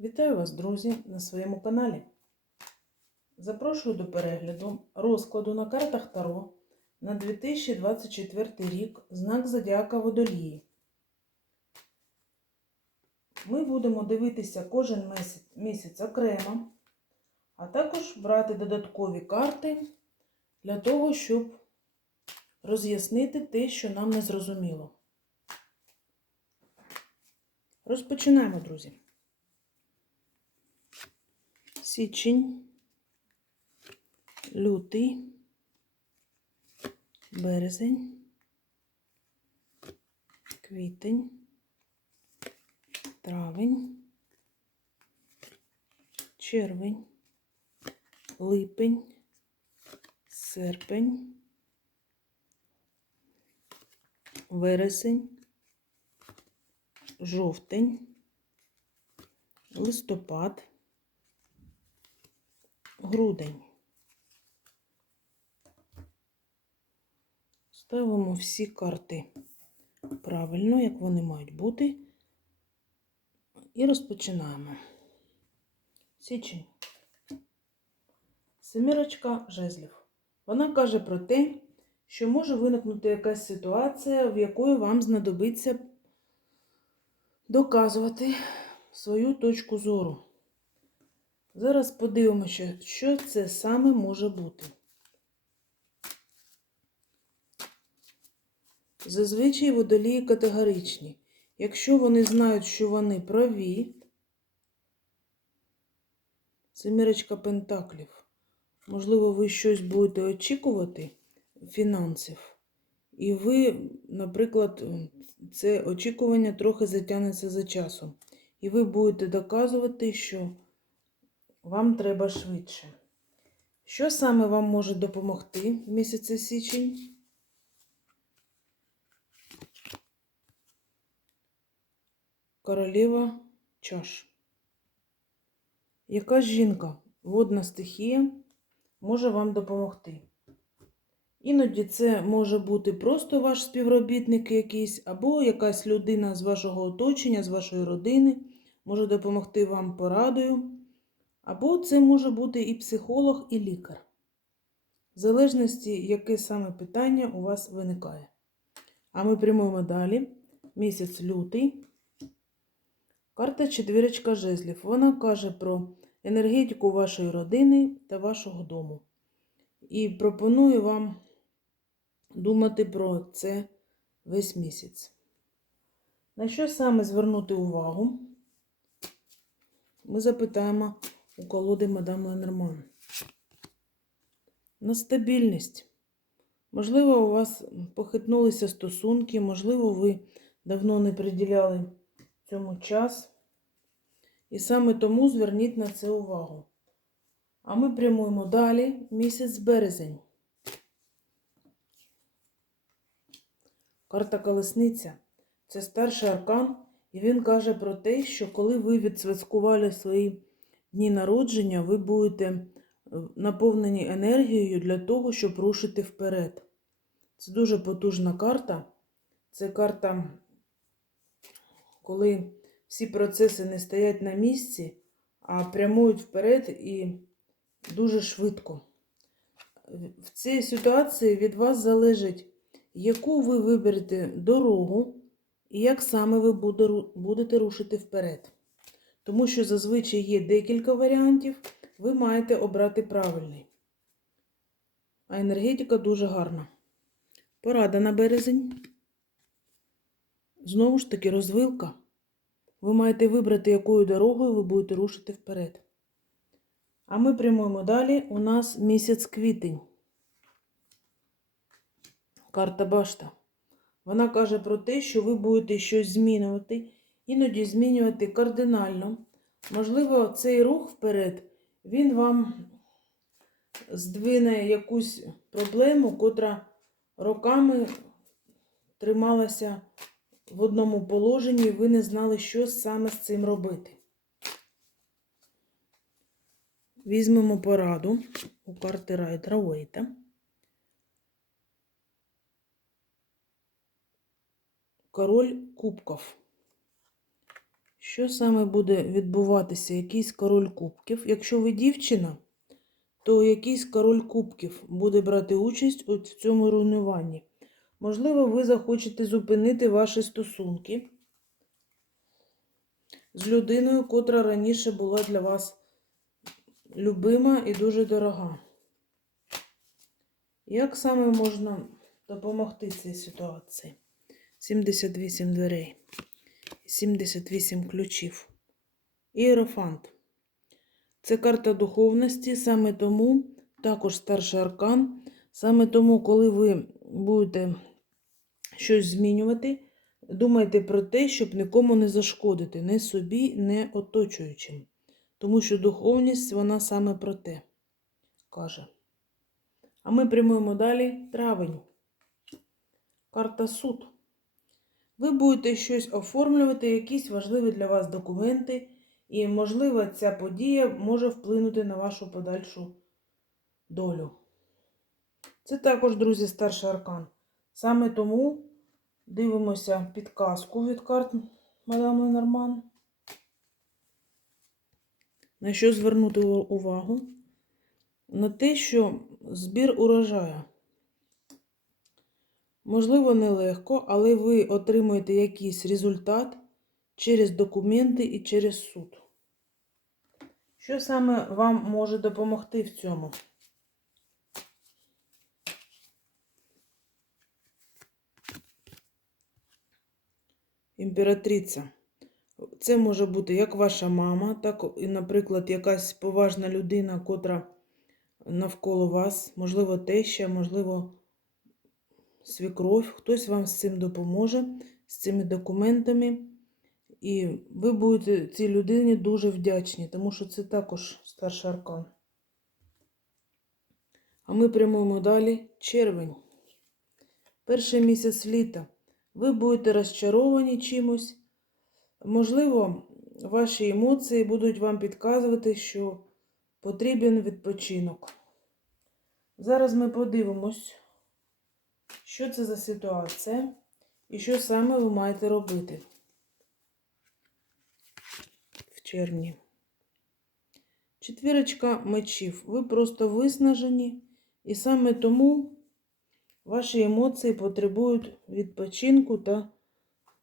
Вітаю вас, друзі, на своєму каналі. Запрошую до перегляду розкладу на картах Таро на 2024 рік знак Зодіака Водолії. Ми будемо дивитися кожен місяць, місяць окремо, а також брати додаткові карти для того, щоб роз'яснити те, що нам не зрозуміло. Розпочинаємо, друзі. Січень, лютий, березень, квітень, травень, червень, липень, серпень, вересень, жовтень, листопад грудень. Ставимо всі карти правильно, як вони мають бути. І розпочинаємо. Січень. Семірочка жезлів. Вона каже про те, що може виникнути якась ситуація, в якої вам знадобиться доказувати свою точку зору. Зараз подивимося, що це саме може бути. Зазвичай водолії категоричні. Якщо вони знають, що вони праві, семірочка пентаклів, можливо, ви щось будете очікувати фінансів, і ви, наприклад, це очікування трохи затягнеться за часом. І ви будете доказувати, що вам треба швидше. Що саме вам може допомогти в місяці січень? Королева чаш. Яка жінка, водна стихія, може вам допомогти? Іноді це може бути просто ваш співробітник якийсь, або якась людина з вашого оточення, з вашої родини, може допомогти вам порадою. Або це може бути і психолог, і лікар. В залежності, яке саме питання у вас виникає. А ми прямуємо далі. Місяць лютий. Карта четвірочка жезлів. Вона каже про енергетику вашої родини та вашого дому. І пропоную вам думати про це весь місяць. На що саме звернути увагу? Ми запитаємо у колоди мадам Ленорман. На стабільність. Можливо, у вас похитнулися стосунки, можливо, ви давно не приділяли цьому час. І саме тому зверніть на це увагу. А ми прямуємо далі місяць березень. Карта колесниця це старший аркан, і він каже про те, що коли ви відсвяткували свої дні народження, ви будете наповнені енергією для того, щоб рушити вперед. Це дуже потужна карта. Це карта, коли всі процеси не стоять на місці, а прямують вперед і дуже швидко. В цій ситуації від вас залежить, яку ви виберете дорогу і як саме ви будете рушити вперед. Тому що зазвичай є декілька варіантів, ви маєте обрати правильний. А енергетика дуже гарна. Порада на березень. Знову ж таки, розвилка. Ви маєте вибрати, якою дорогою ви будете рушити вперед. А ми прямуємо далі. У нас місяць квітень. Карта башта. Вона каже про те, що ви будете щось змінювати, іноді змінювати кардинально. Можливо, цей рух вперед, він вам здвине якусь проблему, котра роками трималася в одному положенні, і ви не знали, що саме з цим робити. Візьмемо пораду у карти Райдера Уейта. Король кубков. Що саме буде відбуватися? Якийсь король кубків. Якщо ви дівчина, то якийсь король кубків буде брати участь в цьому руйнуванні. Можливо, ви захочете зупинити ваші стосунки з людиною, котра раніше була для вас любима і дуже дорога. Як саме можна допомогти цій ситуації? 78 дверей, 78 ключів. Іерофант. Це карта духовності, саме тому, також старший аркан, саме тому, коли ви будете щось змінювати, думайте про те, щоб нікому не зашкодити, не собі, не оточуючим. Тому що духовність, вона саме про те каже. А ми прямуємо далі травень. Карта суд. Ви будете щось оформлювати, якісь важливі для вас документи, і, можливо, ця подія може вплинути на вашу подальшу долю. Це також, друзі, старший аркан. Саме тому дивимося підказку від карт мадам Ленорман. На що звернути увагу? На те, що збір урожаю. Можливо, нелегко, але ви отримуєте якийсь результат через документи і через суд. Що саме вам може допомогти в цьому? Імператриця. Це може бути як ваша мама, так і, наприклад, якась поважна людина, котра навколо вас, можливо, теща, можливо, свікров. Хтось вам з цим допоможе, з цими документами. І ви будете цій людині дуже вдячні, тому що це також старший аркан. А ми прямуємо далі червень. Перший місяць літа. Ви будете розчаровані чимось. Можливо, ваші емоції будуть вам підказувати, що потрібен відпочинок. Зараз ми подивимось, що це за ситуація і що саме ви маєте робити в червні. Четвірочка мечів. Ви просто виснажені, і саме тому ваші емоції потребують відпочинку та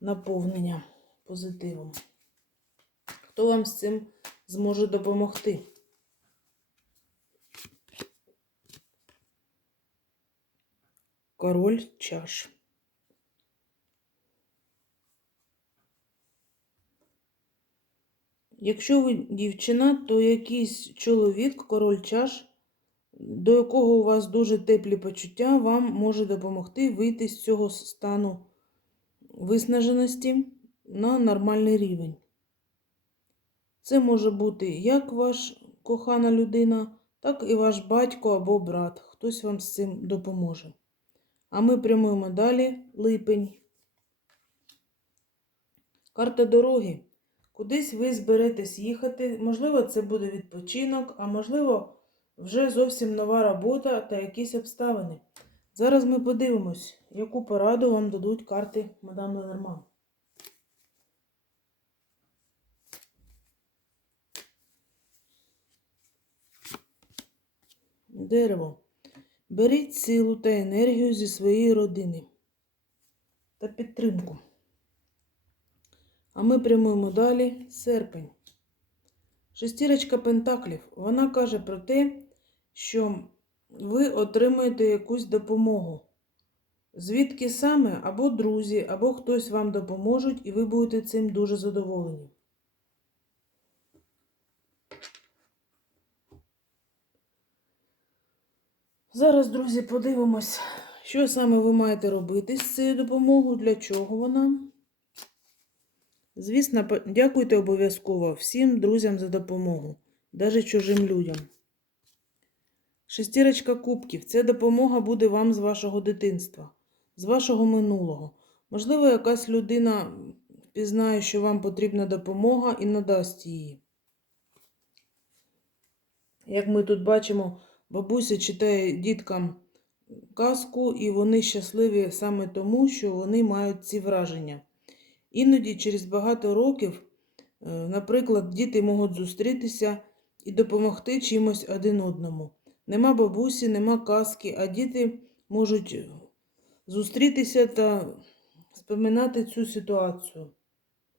наповнення позитивом. Хто вам з цим зможе допомогти? Король чаш. Якщо ви дівчина, то якийсь чоловік, король чаш, до якого у вас дуже теплі почуття, вам може допомогти вийти з цього стану виснаженості на нормальний рівень. Це може бути як ваш кохана людина, так і ваш батько або брат. Хтось вам з цим допоможе. А ми прямуємо далі липень. Карта дороги. Кудись ви зберетесь їхати. Можливо, це буде відпочинок, а можливо, вже зовсім нова робота та якісь обставини. Зараз ми подивимось, яку пораду вам дадуть карти мадам Ленорман. Дерево. Беріть силу та енергію зі своєї родини та підтримку. А ми прямуємо далі серпень. Шестірочка Пентаклів. Вона каже про те, що ви отримуєте якусь допомогу. Звідки саме, або друзі, або хтось вам допоможуть, і ви будете цим дуже задоволені. Зараз, друзі, подивимось, що саме ви маєте робити з цією допомогою, для чого вона. Звісно, дякуйте обов'язково всім друзям за допомогу, навіть чужим людям. Шестірочка кубків. Це допомога буде вам з вашого дитинства, з вашого минулого. Можливо, якась людина пізнає, що вам потрібна допомога і надасть її. Як ми тут бачимо, бабуся читає діткам казку, і вони щасливі саме тому, що вони мають ці враження. Іноді через багато років Е, Наприклад, діти можуть зустрітися і допомогти чимось один одному. Нема бабусі, нема казки, а діти можуть зустрітися та споминати цю ситуацію.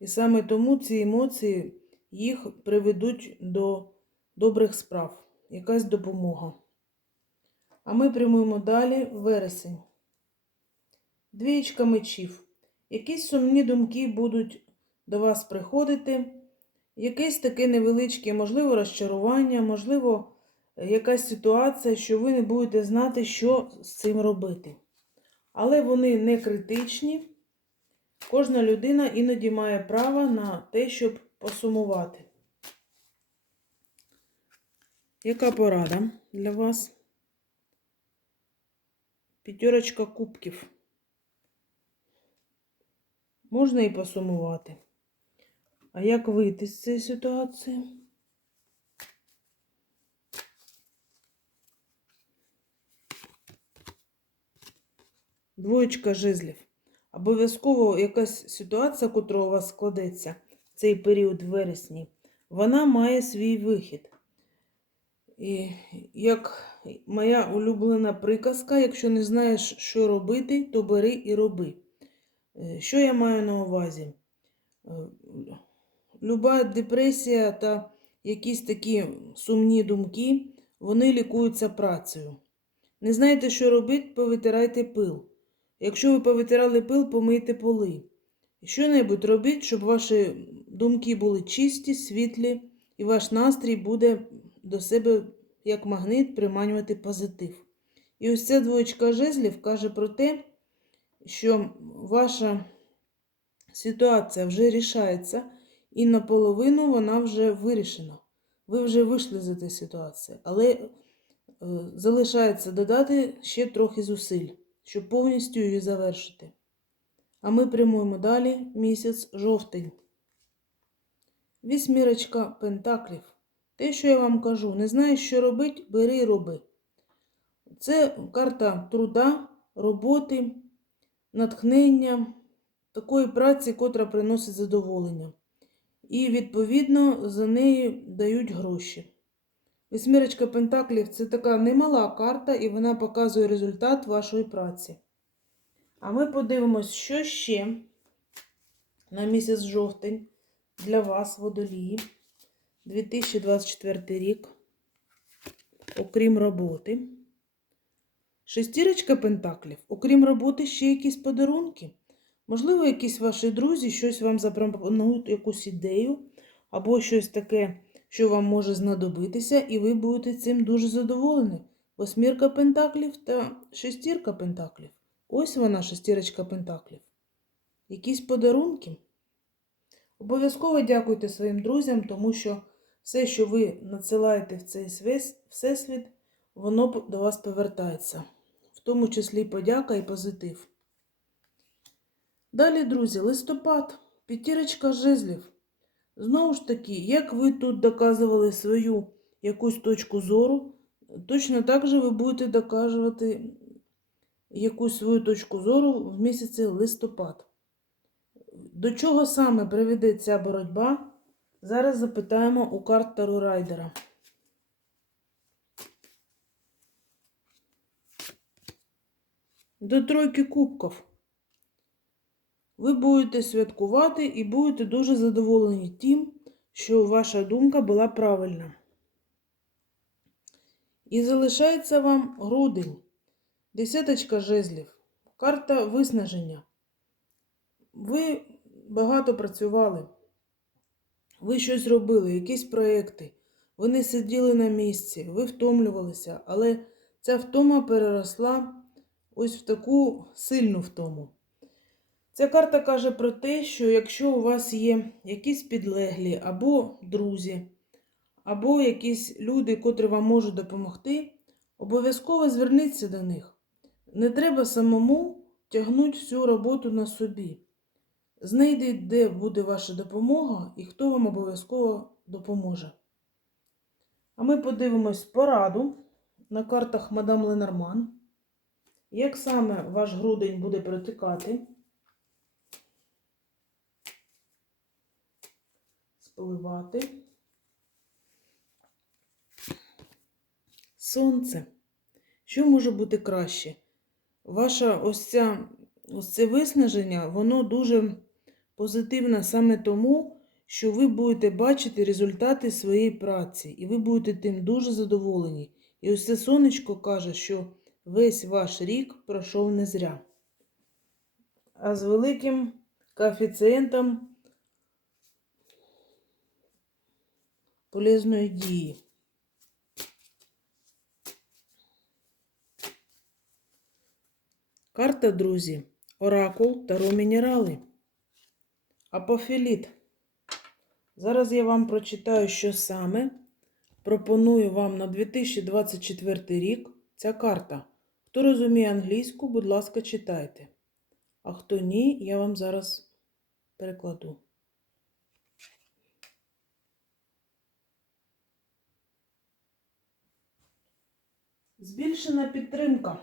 І саме тому ці емоції їх приведуть до добрих справ, якась допомога. А ми прямуємо далі вересень. Двієчка мечів. Якісь сумні думки будуть до вас приходити, якесь таке невеличке, можливо, розчарування, можливо, якась ситуація, що ви не будете знати, що з цим робити. Але вони не критичні. Кожна людина іноді має право на те, щоб посумувати. Яка порада для вас? П'ятерочка кубків. Можна і посумувати. А як вийти з цієї ситуації? Двоєчка жезлів. Обов'язково якась ситуація, котра у вас складеться в цей період вересні, вона має свій вихід. І як моя улюблена приказка, якщо не знаєш, що робити, то бери і роби. Е, Що я маю на увазі? Е, Люба депресія та якісь такі сумні думки, вони лікуються працею. Не знаєте, що робити, повитирайте пил. Якщо ви повитирали пил, помийте поли. Що-небудь робіть, щоб ваші думки були чисті, світлі, і ваш настрій буде до себе як магнит приманювати позитив. І ось ця двоєчка жезлів каже про те, що ваша ситуація вже рішається, і наполовину вона вже вирішена. Ви вже вийшли з цієї ситуації, але е, залишається додати ще трохи зусиль, щоб повністю її завершити. А ми прямуємо далі місяць жовтень. Вісьмірочка пентаклів. Те, що я вам кажу, не знаєш, що робити, бери і роби. Це карта труда, роботи, натхнення, такої праці, котра приносить задоволення. І, відповідно, за неї дають гроші. Вісьмірочка Пентаклів це така немала карта, і вона показує результат вашої праці. А ми подивимось, що ще на місяць жовтень для вас, водолії, 2024 рік, окрім роботи. Шестірочка Пентаклів, окрім роботи, ще якісь подарунки. Можливо, якісь ваші друзі щось вам запропонують, якусь ідею, або щось таке, що вам може знадобитися, і ви будете цим дуже задоволені. Восьмірка пентаклів та шестірка пентаклів. Ось вона, шестірочка пентаклів. Якісь подарунки. Обов'язково дякуйте своїм друзям, тому що все, що ви надсилаєте в цей всесвіт, воно до вас повертається. В тому числі подяка і позитив. Далі, друзі, листопад, п'ятірочка жезлів. Знову ж таки, як ви тут доказували свою якусь точку зору, точно так же ви будете доказувати якусь свою точку зору в місяці листопад. До чого саме приведе ця боротьба? Зараз запитаємо у карт Таро Райдера. До тройки кубків. Ви будете святкувати і будете дуже задоволені тим, що ваша думка була правильна. І залишається вам грудень. Десяточка жезлів. Карта виснаження. Ви багато працювали. Ви щось робили, якісь проекти. Ви не сиділи на місці, ви втомлювалися, але ця втома переросла ось в таку сильну втому. Ця карта каже про те, що якщо у вас є якісь підлеглі або друзі, або якісь люди, котрі вам можуть допомогти, обов'язково зверніться до них. Не треба самому тягнути всю роботу на собі. Знайдіть, де буде ваша допомога і хто вам обов'язково допоможе. А ми подивимось пораду на картах Мадам Ленорман. Як саме ваш грудень буде протікати? впливати. Сонце. Що може бути краще? Ваша ось ця, ось це виснаження, воно дуже позитивне саме тому, що ви будете бачити результати своєї праці, і ви будете тим дуже задоволені. І ось це сонечко каже, що весь ваш рік пройшов не зря. А з великим коефіцієнтом полезної дії. Карта, друзі, Оракул Таро Мінерали. Апофіліт. Зараз я вам прочитаю, що саме пропоную вам на 2024 рік ця карта. Хто розуміє англійську, будь ласка, читайте. А хто ні, я вам зараз перекладу. Збільшена підтримка.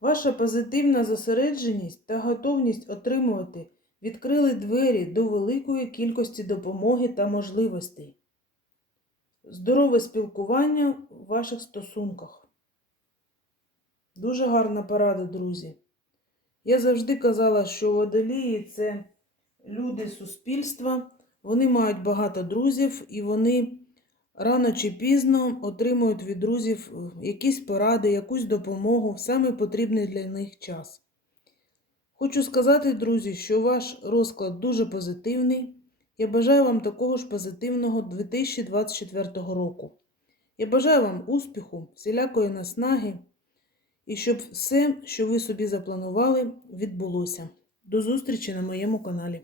Ваша позитивна зосередженість та готовність отримувати відкрили двері до великої кількості допомоги та можливостей. Здорове спілкування в ваших стосунках. Дуже гарна порада, друзі. Я завжди казала, що водолії це люди суспільства, вони мають багато друзів і вони рано чи пізно отримують від друзів якісь поради, якусь допомогу в саме потрібний для них час. Хочу сказати, друзі, що ваш розклад дуже позитивний. Я бажаю вам такого ж позитивного 2024 року. Я бажаю вам успіху, всілякої наснаги і щоб все, що ви собі запланували, відбулося. До зустрічі на моєму каналі.